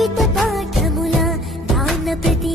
జీవిత పాఠముల నాన్న ప్రతి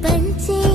本季